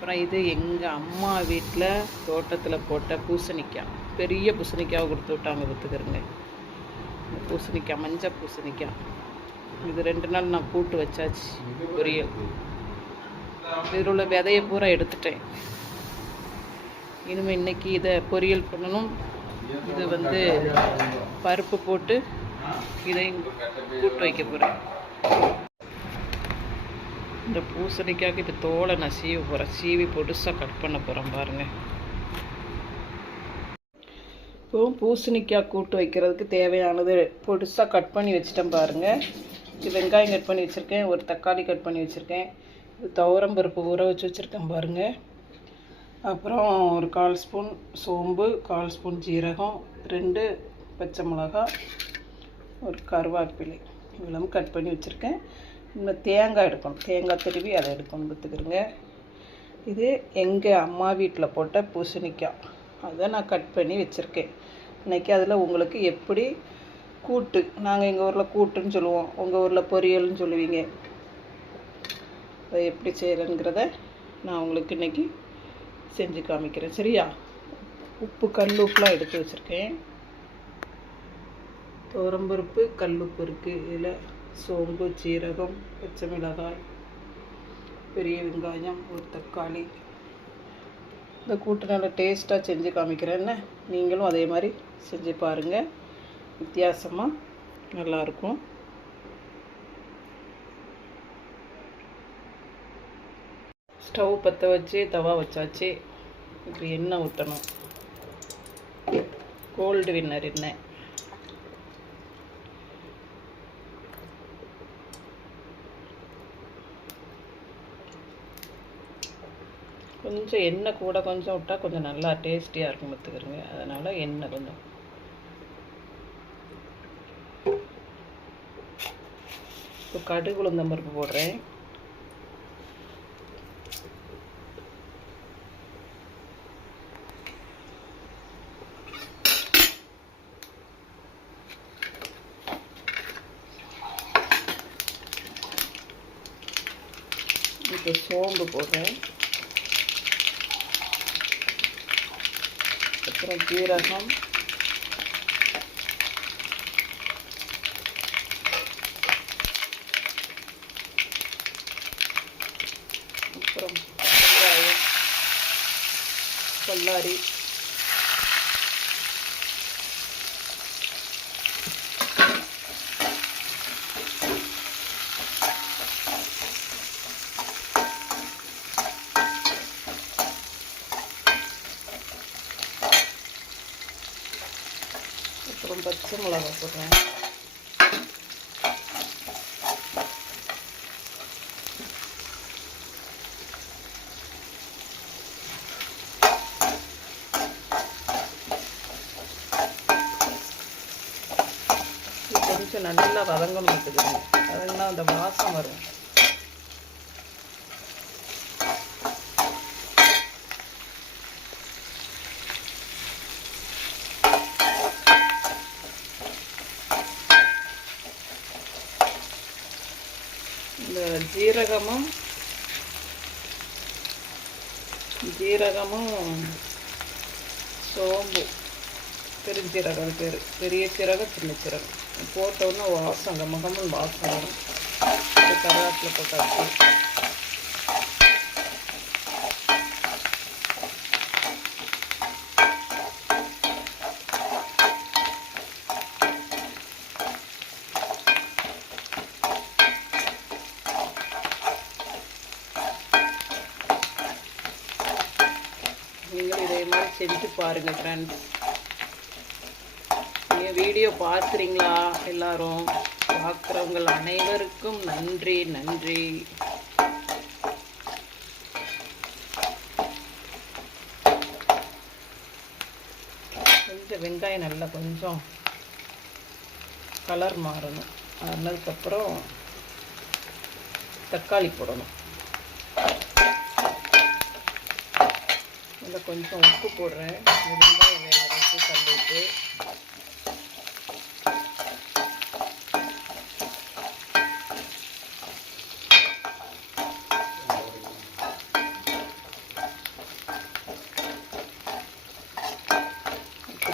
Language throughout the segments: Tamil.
அப்புறம் இது எங்கள் அம்மா வீட்டில் தோட்டத்தில் போட்ட பூசணிக்காய். பெரிய பூசணிக்காவை கொடுத்து விட்டாங்க பார்த்துக்கிறங்க இந்த பூசணிக்காய் மஞ்சள் பூசணிக்காய். இது ரெண்டு நாள் நான் கூட்டு வச்சாச்சு. பொரியல் இதில் உள்ள விதையை பூரா எடுத்துட்டேன். இனிமேல் இன்னைக்கு இதை பொரியல் பண்ணணும். இது வந்து பருப்பு போட்டு இதையும் கூட்டு வைக்க போகிறேன் இந்த பூசணிக்காய்க்கு இப்போ தோலை நான் சீவி போகிறேன் சீவி பொடுசாக கட் பண்ண போகிறேன் பாருங்கள் இப்போ பூசணிக்காய் கூட்டு வைக்கிறதுக்கு தேவையானது பொடுசாக கட் பண்ணி வச்சுட்டேன் பாருங்கள் இது வெங்காயம் கட் பண்ணி வச்சுருக்கேன் ஒரு தக்காளி கட் பண்ணி வச்சுருக்கேன். இது துவரம் பருப்பு ஊற வச்சு வச்சுருக்கேன் பாருங்கள் அப்புறம் ஒரு கால் ஸ்பூன் சோம்பு கால் ஸ்பூன் ஜீரகம் ரெண்டு பச்சை மிளகாய் ஒரு கருவேப்பிலை. இவ்வளவு கட் பண்ணி வச்சுருக்கேன். இன்னும் தேங்காய் எடுக்கணும். தேங்காய் திருவி அதை எடுக்கணும் பார்த்துக்கிறோங்க இது எங்கள் அம்மா வீட்டில் போட்ட பூசணிக்காய். அதை நான் கட் பண்ணி வச்சுருக்கேன். இன்றைக்கி அதில் உங்களுக்கு எப்படி கூட்டு நாங்கள் எங்கள் ஊரில் கூட்டுன்னு சொல்லுவோம். உங்கள் ஊரில் பொரியல்னு சொல்லுவீங்க. அதை எப்படி செய்கிறேங்கிறத நான் உங்களுக்கு இன்றைக்கி செஞ்சு காமிக்கிறேன். சரியா? உப்பு கல் உப்புலாம் எடுத்து வச்சுருக்கேன். துவரம்பருப்பு உப்பு இருக்குது இதில் சோம்பு சீரகம் பச்சை மிளகாய் பெரிய வெங்காயம் ஒரு தக்காளி. இந்த கூட்டு நல்லா டேஸ்ட்டாக செஞ்சு காமிக்கிறேன். நீங்களும் அதே மாதிரி செஞ்சு பாருங்கள் வித்தியாசமாக நல்லாயிருக்கும். ஸ்டவ் பற்ற வச்சு தவா வச்சாச்சு. இப்போ எண்ணெய் ஊற்றணும் கோல்டு வின்னர் எண்ணெய் கொஞ்சம் எண்ணெய் கூட கொஞ்சம் விட்டால் கொஞ்சம் நல்லா டேஸ்டியாக இருக்கும் பார்த்துக்கிறோங்க அதனால் எண்ணெய் கொஞ்சம். இப்போ கடுகு உளுந்தம் பருப்பு போடுறேன். இப்போ சோம்பு போடுறேன். அப்புறம் ஜீரகம் அப்புறம் வெங்காயம் கொல்லாரி அப்புறம் பச்சை மிளகா போடுறேன் இது கொஞ்சம் நல்லா வதங்கணும் இருக்குதுங்க வதங்கினா அந்த வாசம் வரும். இந்த ஜீரகமும் ஜீரகமும் சோம்பு பெருஞ்சீரகம் பேர். பெரிய சீரகம் சின்ன சீரகம். போட்டோன்னா வாசம் அந்த முகமும் வாசம் வரும் கருவேப்பிலை போட்டாச்சு நீங்களும் இதே மாதிரி செஞ்சு பாருங்கள் ஃப்ரெண்ட்ஸ் நீங்கள் வீடியோ பார்க்குறீங்களா எல்லாரும்? பார்க்குறவங்கள் அனைவருக்கும் நன்றி நன்றி. கொஞ்சம் வெங்காயம் நல்லா கொஞ்சம் கலர் மாறணும். ஆனதுக்கப்புறம் தக்காளி போடணும். இதில் கொஞ்சம் உப்பு போடுறேன். வெங்காயம் வேகிறதுக்கு கல் உப்பு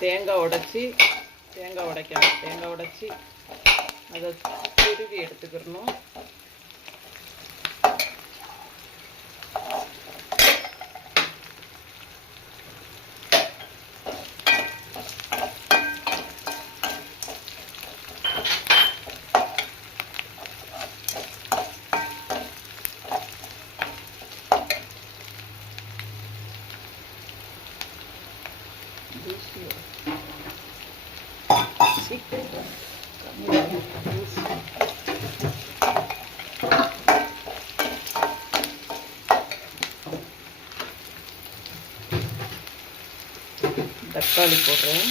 தேங்காய் உடைச்சி தேங்காய் உடைக்கணும் தேங்காய் உடைச்சி அதை திருவி எடுத்துக்கிறணும் தூசி வரும். தக்காளி போடுறேன்.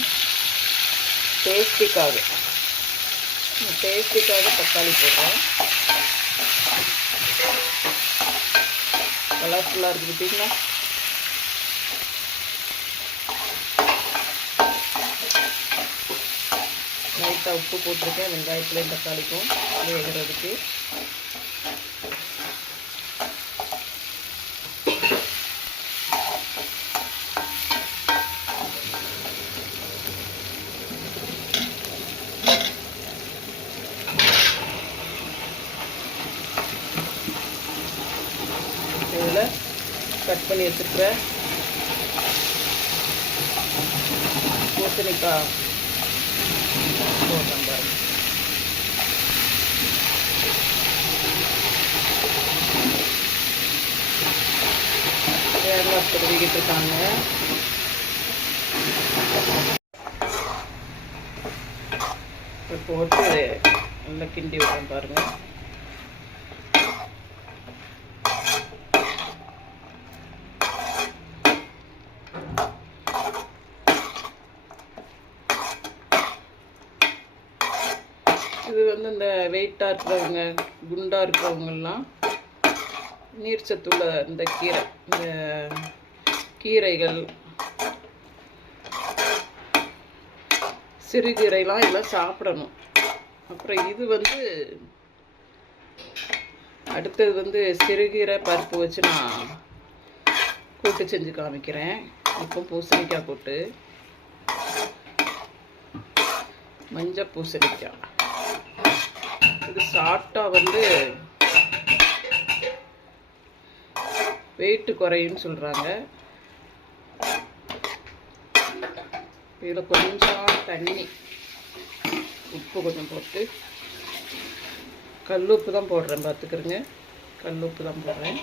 டேஸ்டிக்காக டேஸ்டிக்காக தக்காளி போடுறேன். கலர்ஃபுல்லாக இருக்குது பார்த்தீங்களா லைட்டாக உப்பு போட்டிருக்கேன் வெங்காயத்துலேயும் தக்காளிக்கும் வேகிறதுக்கு இதில் கட் பண்ணி வச்சுருக்கிற பூசணிக்காய் போடுறேன் பாருங்க தேங்காய் துருவிக்கிட்டு இருக்காங்க போட்டு நல்லா கிண்டி விடுறேன் பாருங்க. இது வந்து இந்த வெயிட்டாக இருக்கிறவங்க குண்டாக இருக்கிறவங்கெல்லாம் நீர் சத்துள்ள இந்த கீரை இந்த கீரைகள். சிறுகீரைலாம் எல்லாம் சாப்பிடணும். அப்புறம் இது வந்து அடுத்தது வந்து சிறுகீரை பருப்பு வச்சு நான் கூட்டு செஞ்சு காமிக்கிறேன். இப்போ பூசணிக்காய் கூட்டு மஞ்சள் பூசணிக்காய். இது சாப்பிட்டா வந்து வெயிட்டு குறையும்னு சொல்கிறாங்க இதில் கொஞ்சம் தண்ணி உப்பு கொஞ்சம் போட்டு கல் உப்பு தான் போடுறேன் பார்த்துக்கிறேங்க. கல் உப்பு தான் போடுறேன்.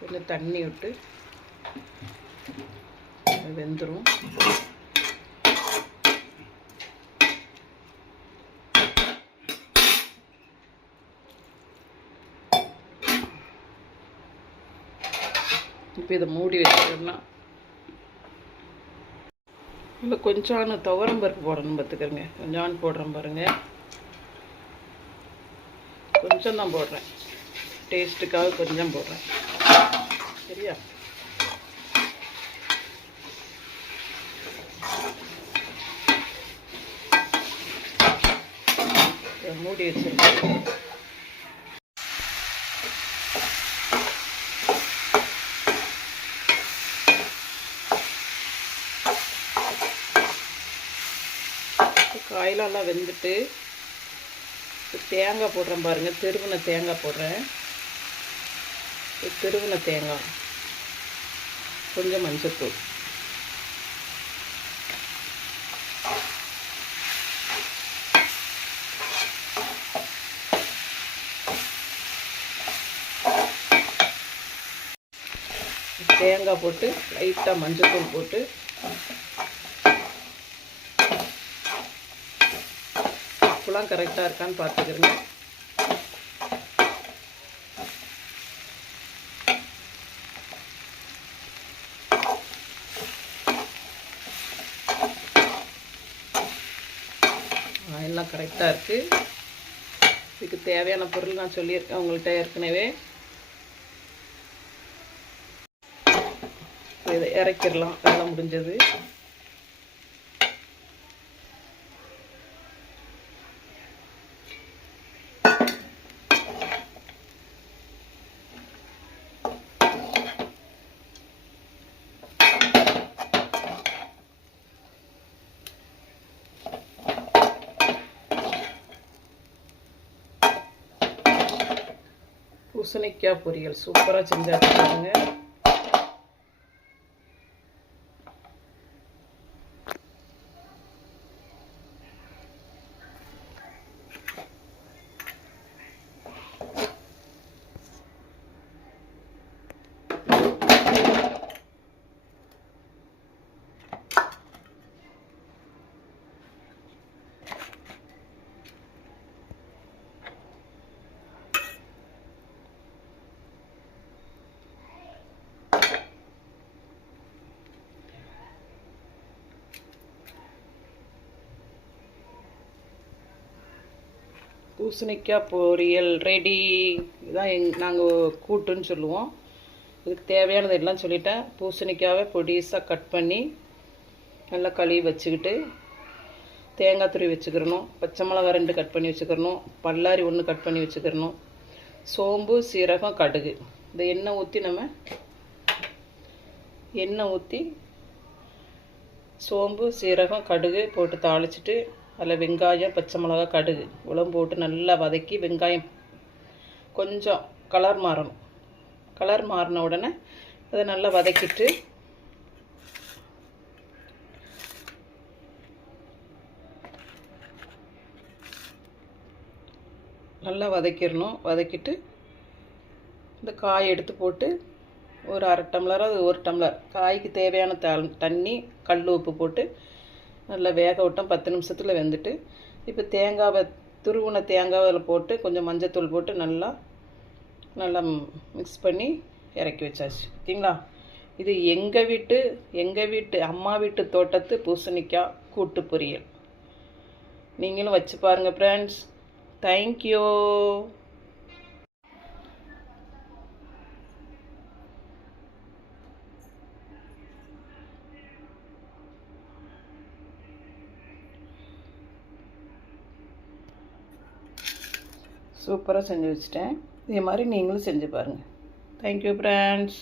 கொஞ்சம் தண்ணி விட்டு வெந்துடும் இப்போ இதை மூடி வச்சுட்டோம்னா இல்லை கொஞ்சம் துவரம் பருப்பு போடணும் பார்த்துக்கிறேங்க கொஞ்சம் போடுறேன் பாருங்கள் கொஞ்சம் தான் போடுறேன். டேஸ்ட்டுக்காக கொஞ்சம் போடுறேன். சரியா? மூடி வச்சிருக்கேன். காயெல்லாம் வெந்துட்டு தேங்காய் போடுறேன் பாருங்கள் திருவின தேங்காய் போடுறேன். இது திருவின தேங்காய். கொஞ்சம் மஞ்சத்தூள். தேங்காய் போட்டு லைட்டாக மஞ்சத்தூள் போட்டு உப்புலாம் கரெக்டாக இருக்கான்னு பார்த்துக்கிறேங்க. எல்லாம் கரெக்டாக இருக்குது இதுக்கு தேவையான பொருள் நான் சொல்லியிருக்கேன் உங்கள்கிட்ட ஏற்கனவே. இதை இறக்கிடலாம் வேலை முடிஞ்சது. பூசணிக்காய் பொரியல். சூப்பராக செஞ்சாச்சுங்க பூசணிக்காய் பொரியல் ரெடி. இதுதான் எங் நாங்கள் கூட்டுன்னு சொல்லுவோம். இதுக்கு தேவையானது எல்லாம் சொல்லிட்டேன். பூசணிக்காவை பொடிசாக கட் பண்ணி நல்லா கழுவி வச்சுக்கிட்டு தேங்காய் துருவி வச்சுக்கிறணும். பச்சை மிளகா ரெண்டு கட் பண்ணி வச்சுக்கிறணும். பல்லாரி ஒன்று கட் பண்ணி வச்சுக்கிறணும். சோம்பு சீரகம் கடுகு. இந்த எண்ணெய் ஊற்றி நம்ம எண்ணெய் ஊற்றி சோம்பு சீரகம் கடுகு போட்டு தாளிச்சிட்டு அதில் வெங்காயம் பச்சை மிளகா கடுகு. உளம் போட்டு நல்லா வதக்கி வெங்காயம் கொஞ்சம் கலர் மாறணும். கலர் மாறின உடனே அதை நல்லா வதக்கிட்டு நல்லா வதக்கிடணும். வதக்கிட்டு இந்த காய் எடுத்து போட்டு ஒரு அரை டம்ளர் அது ஒரு டம்ளர் காய்க்கு தேவையான தண்ணி கல் உப்பு போட்டு நல்லா வேக விட்டோம். பத்து நிமிஷத்தில் வெந்துட்டு இப்போ தேங்காவை துருவின தேங்காவில் போட்டு கொஞ்சம் மஞ்சத்தூள் போட்டு நல்லா நல்லா மிக்ஸ் பண்ணி இறக்கி வச்சாச்சு. ஓகேங்களா? இது எங்கள் வீட்டு எங்கள் வீட்டு அம்மா வீட்டு தோட்டத்து பூசணிக்காய் கூட்டு பொரியல். நீங்களும் வச்சு பாருங்கள் ஃப்ரெண்ட்ஸ் தேங்க்யூ சூப்பராக செஞ்சு வச்சுட்டேன். இதே மாதிரி நீங்களும் செஞ்சு பாருங்கள் தேங்க்யூ ஃப்ரெண்ட்ஸ்